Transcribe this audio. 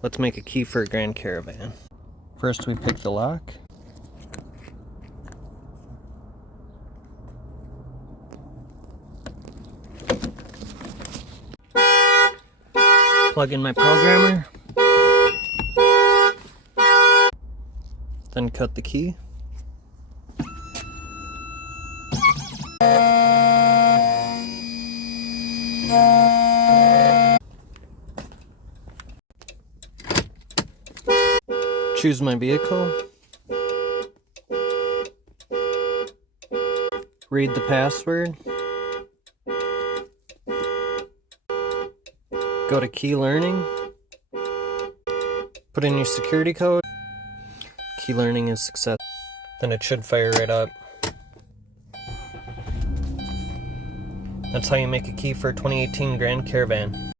Let's make a key for a Grand Caravan. First we pick the lock. Plug in my programmer. Then cut the key. Choose my vehicle. Read the password. Go to key learning. Put in your security code. Key learning is successful. Then it should fire right up. That's how you make a key for a 2018 Grand Caravan.